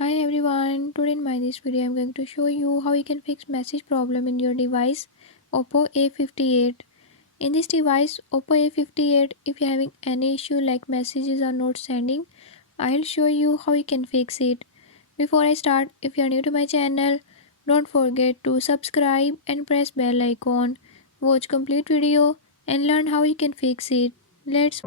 Hi everyone, today in my this video I'm going to show you how you can fix message problem in your device Oppo A58. In this device Oppo A58, if you're having any issue like messages are not sending, I'll show you how you can fix it. Before I start, if you're new to my channel, don't forget to subscribe and press bell icon. Watch complete video and learn how you can fix it. Let's